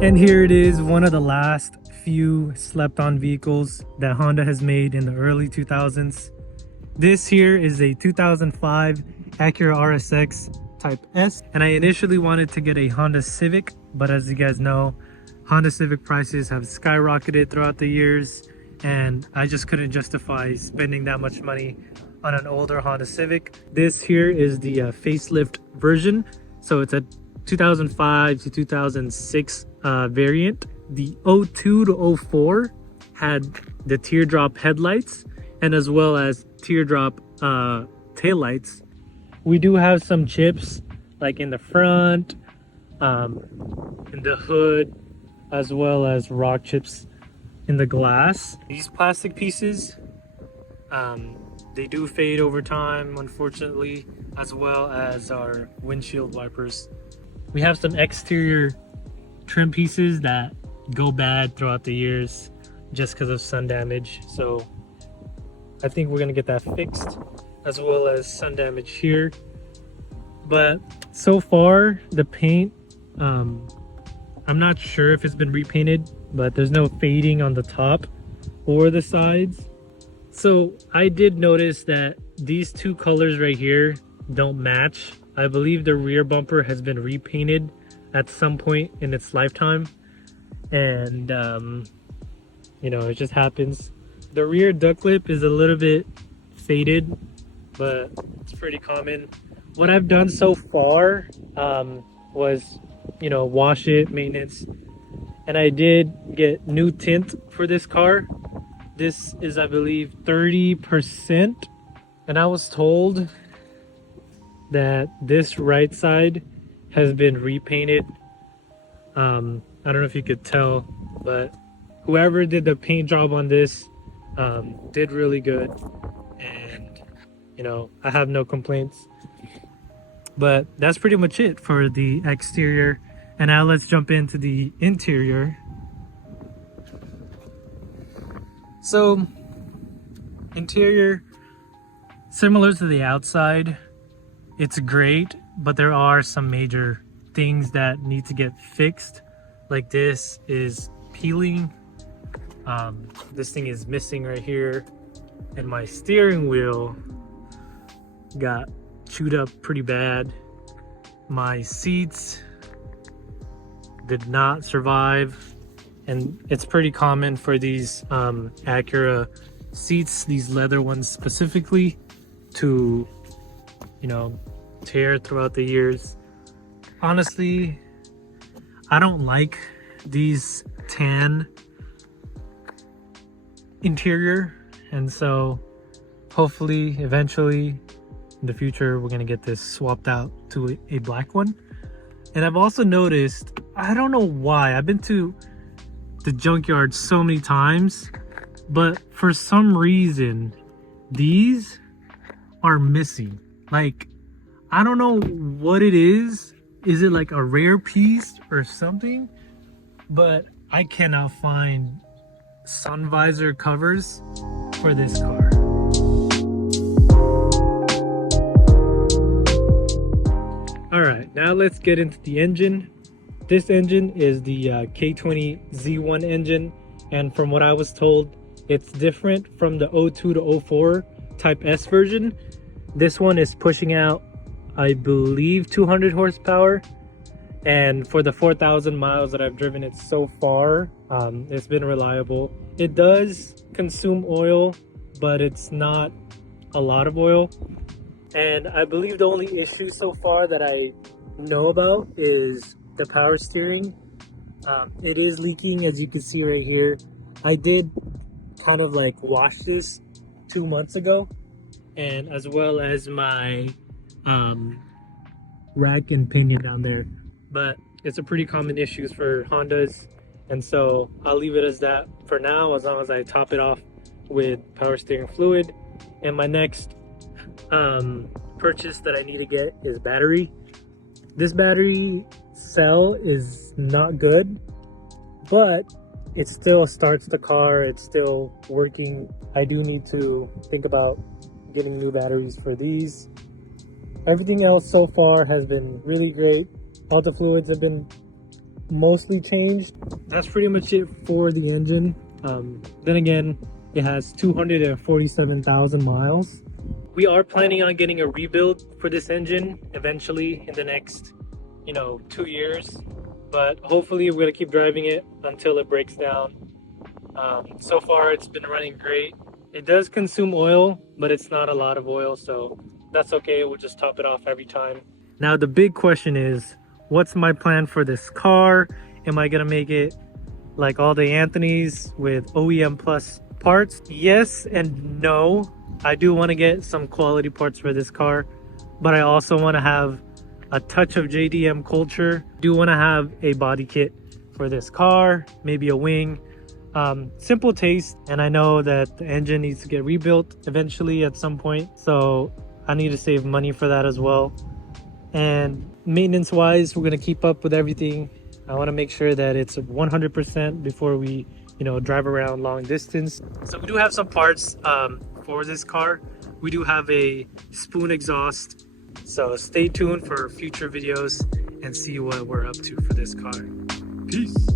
And here it is, one of the last few slept-on vehicles that Honda has made in the early 2000s. This here is a 2005 Acura RSX Type S, and I initially wanted to get a Honda Civic, but as you guys know, Honda Civic prices have skyrocketed throughout the years, and I just couldn't justify spending that much money on an older Honda Civic. This here is the facelift version, so it's a 2005 to 2006 variant. The 02 to 04 had the teardrop headlights and as well as teardrop taillights. We do have some chips like in the front, in the hood, as well as rock chips in the glass. These plastic pieces, they do fade over time, unfortunately, as well as our windshield wipers. We have some exterior trim pieces that go bad throughout the years just because of sun damage. So I think we're gonna get that fixed, as well as sun damage here. But so far, the paint, I'm not sure if it's been repainted, but there's no fading on the top or the sides. So I did notice that these two colors right here don't match. I believe the rear bumper has been repainted at some point in its lifetime, and you know, it just happens. The rear duct lip is a little bit faded, but it's pretty common. What I've done so far was, you know, wash it, maintenance, and I did get new tint for this car. This is, I believe, 30%, and I was told that this right side has been repainted. I don't know if you could tell, but whoever did the paint job on this did really good, and you know, I have no complaints. But that's pretty much it for the exterior, and now let's jump into the interior. So interior, similar to the outside, it's great, but there are some major things that need to get fixed. Like this is peeling, this thing is missing right here, and my steering wheel got chewed up pretty bad. My seats did not survive, and it's pretty common for these Acura seats, these leather ones specifically, to, you know, tear throughout the years. Honestly, I don't like these tan interior, and so hopefully eventually in the future we're gonna get this swapped out to a black one. And I've also noticed, I don't know why, I've been to the junkyard so many times, but for some reason these are missing. Like, I don't know what it is. Is it like a rare piece or something? But I cannot find sun visor covers for this car. All right, now let's get into the engine. This engine is the K20 Z1 engine, and from what I was told, it's different from the 02 to 04 Type S version. This one is pushing out, I believe, 200 horsepower, and for the 4,000 miles that I've driven it so far, it's been reliable. It does consume oil, but it's not a lot of oil. And I believe the only issue so far that I know about is the power steering. It is leaking, as you can see right here. I did kind of like wash this 2 months ago, and as well as my rack and pinion down there, but it's a pretty common issue for Hondas, and so I'll leave it as that for now, as long as I top it off with power steering fluid. And my next purchase that I need to get is battery. This battery cell is not good, but it still starts the car, it's still working. I do need to think about getting new batteries for these. Everything else so far has been really great. All the fluids have been mostly changed. That's pretty much it for the engine. Then again, it has 247,000 miles. We are planning on getting a rebuild for this engine eventually in the next, 2 years. But hopefully we're gonna keep driving it until it breaks down. So far it's been running great. It does consume oil, but it's not a lot of oil, so that's okay. We'll just top it off every time. Now the big question is, what's my plan for this car? Am I gonna make it like all the Anthony's with OEM plus parts? Yes and no. I do want to get some quality parts for this car, but I also want to have a touch of JDM culture. Do want to have a body kit for this car, maybe a wing. Simple taste, and I know that the engine needs to get rebuilt eventually at some point, so I need to save money for that as well. And maintenance wise, we're going to keep up with everything. I want to make sure that it's 100% before we drive around long distance. So we do have some parts for this car. We do have a spoon exhaust, so stay tuned for future videos and see what we're up to for this car. Peace.